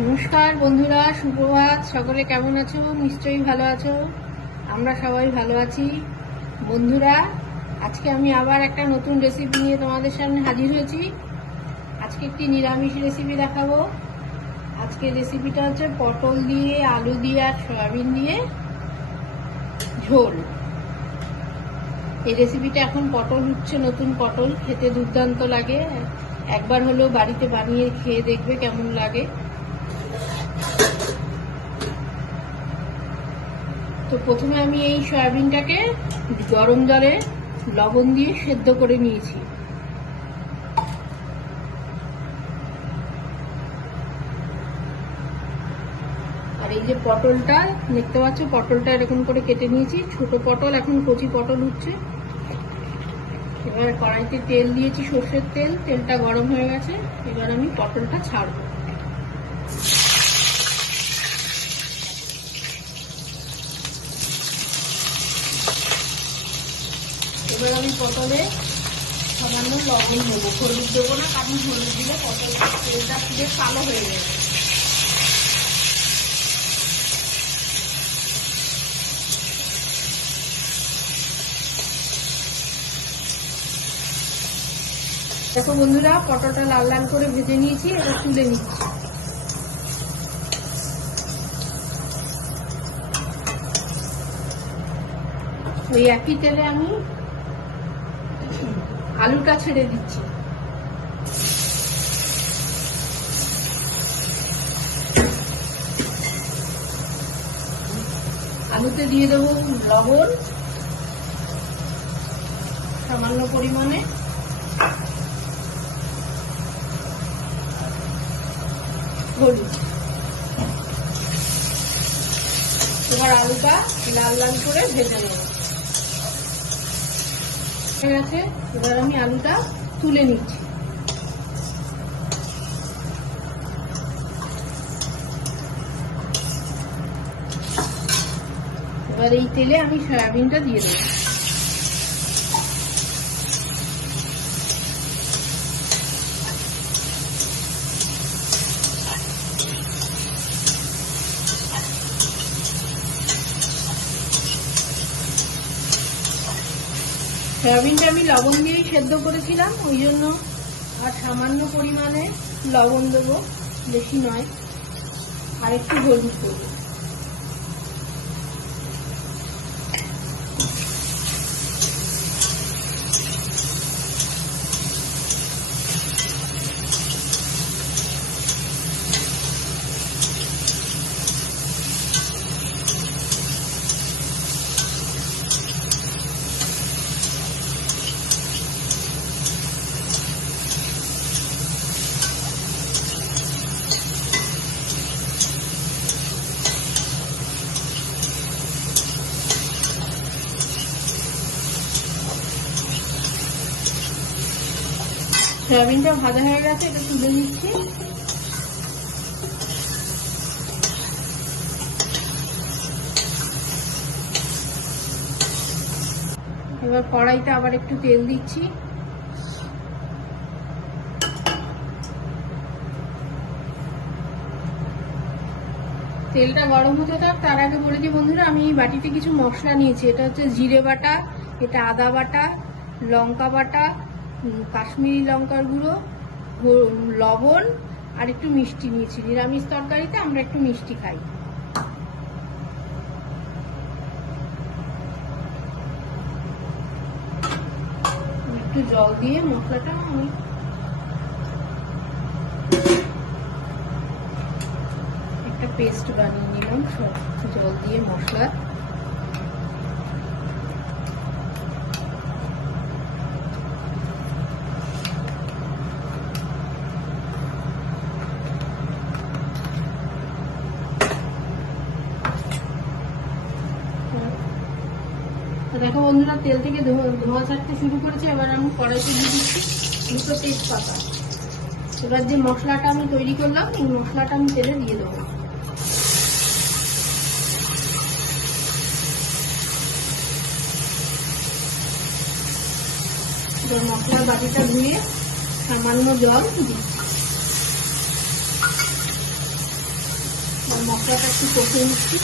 নমস্কার বন্ধুরা, সুপ্রভাত। সকলে কেমন আছো? নিশ্চয়ই ভালো আছো। আমরা সবাই ভালো আছি। বন্ধুরা, আজকে আমি আবার একটা নতুন রেসিপি নিয়ে তোমাদের সামনে হাজির হয়েছি। আজকে একটি নিরামিষ রেসিপি দেখাবো। আজকে রেসিপিটা হচ্ছে পটল দিয়ে, আলু দিয়ে আর সয়াবিন দিয়ে ঝোল। এই রেসিপিটা এখন পটল উঠছে, নতুন পটল, খেতে দুর্দান্ত লাগে। একবার হলেও বাড়িতে বানিয়ে খেয়ে দেখবে কেমন লাগে। তো প্রথমে আমি এই সয়াবিনটাকে গরম জলে লবণ দিয়ে সেদ্ধ করে নিয়েছি। আর এই যে পটলটা দেখতে পাচ্ছ, পটলটা এরকম করে কেটে নিয়েছি। ছোট পটল, এখন কচি পটল উঠছে। এবার কড়াইতে তেল দিয়েছি, সর্ষের তেল। তেলটা গরম হয়ে গেছে, এবার আমি পটলটা ছাড়বো। এবার আমি পটলে সামান্য লবণ দেবো, হলুদ দেবো না, কারণ হলুদ দিলে পটলটা তেলটা পুড়ে কালো হয়ে যাবে। দেখো বন্ধুরা, পটলটা লাল লাল করে ভেজে নিয়েছি, এবার তুলে নিচ্ছি। ওই একই তেলে আমি আলুটা ছেড়ে দিচ্ছি। আলুতে দিয়ে দেবো লবণ সামান্য পরিমাণে, হলুদ। এবার আলুটা লাল লাল করে ভেজে নেব। ঠিক আছে, এবার আমি আলুটা তুলে নিচ্ছি। এবার এই তেলে আমি সয়াবিনটা দিয়ে দেবো। সয়াবিনটা আমি লবণ দিয়েই সেদ্ধ করেছিলাম, ওই জন্য আর সামান্য পরিমাণে লবণ দেবো, বেশি নয়। আর একটু হলুদ দেবো। সয়াবিনটা ভাজা হয়ে গেছে, এটা তুলে নিচ্ছি। এবার কড়াইতে আবার একটু তেল দিচ্ছি। তেলটা গরম হতে থাক, তার আগে বলে দিই বন্ধুরা, আমি এই বাটিতে কিছু মশলা নিয়েছি। এটা হচ্ছে জিরে বাটা, এটা আদা বাটা, লঙ্কা বাটা, কাশ্মীরি লঙ্কার গুঁড়ো, লবণ আর একটু মিষ্টি নিয়েছি। নিরামিষ তরকারিতে আমরা একটু মিষ্টি খাই। একটু জল দিয়ে মশলাটা আমি একটা পেস্ট বানিয়ে নিলাম, জল দিয়ে মশলা। দেখো বন্ধুরা, তেল থেকে ধোঁয়া ছাড়তে শুরু করেছে। এবার আমি কড়াইতে দিয়ে দিচ্ছি দুটো তেজপাতা। এবার যে মশলাটা আমি তৈরি করলাম, এই মশলাটা আমি তেলে দিয়ে দেবো। মশলার বাটিটা ধুয়ে সামান্য জল দিচ্ছি। মশলাটা একটু কষে নিচ্ছি।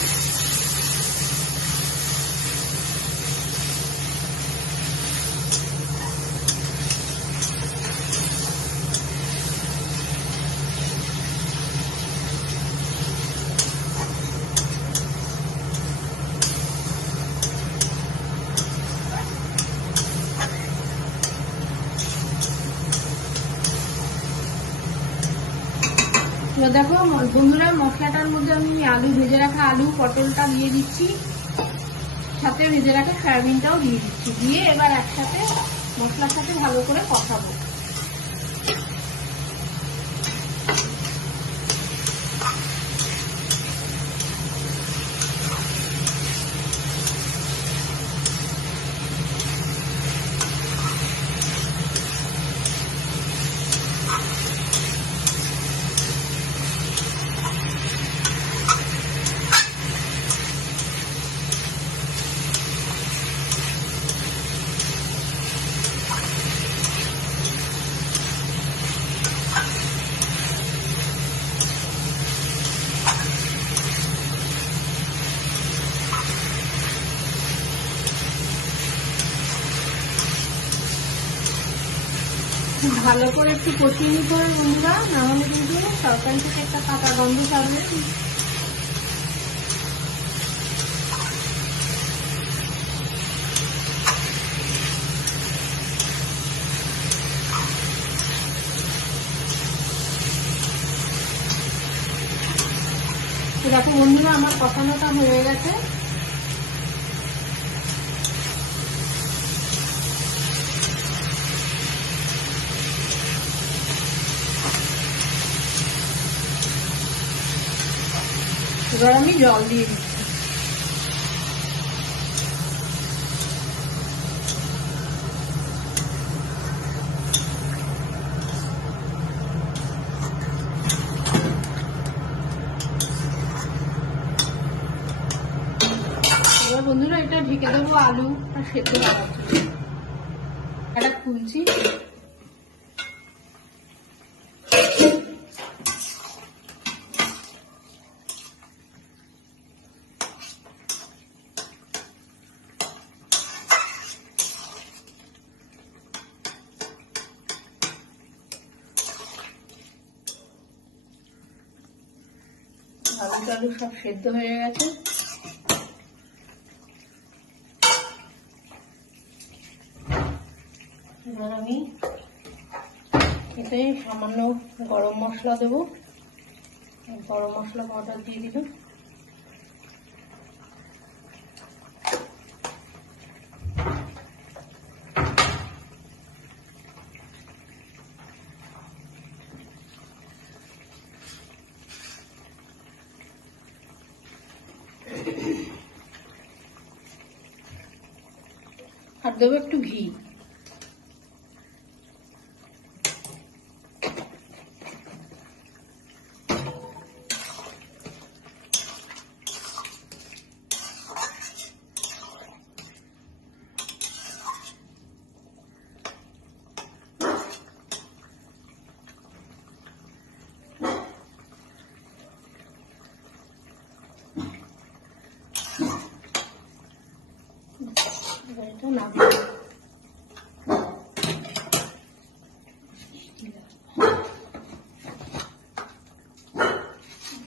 দেখো বন্ধুরা, মশলাটার মধ্যে আমি আলু ভেজে রাখা আলু পটলটা দিয়ে দিচ্ছি, সাথে ভেজে রাখা সয়াবিনটাও দিয়ে দিচ্ছি। দিয়ে এবার একসাথে মশলার সাথে ভালো করে কষাবো। ভালো করে একটু কষিয়ে নিতে হবে বন্ধুরা, না হলে কিন্তু তরকারি থেকে একটা কাঁচা গন্ধ ছাড়বে। দেখো বন্ধুরা, আমার কষানোটা হয়ে গেছে। এবার আমি জল দিয়ে দিচ্ছি। এবার বন্ধুরা এটা ঢেকে দেবো আলু আর সেদ্ধ করার জন্য। এটা খুলছি। আলু সব সেদ্ধ হয়ে গেছে। এবার আমি এতে সামান্য গরম মশলা দেবো। গরম মশলা পাউডার দিয়ে দিলাম। আর দেবো একটু ঘি। এটা নামিয়ে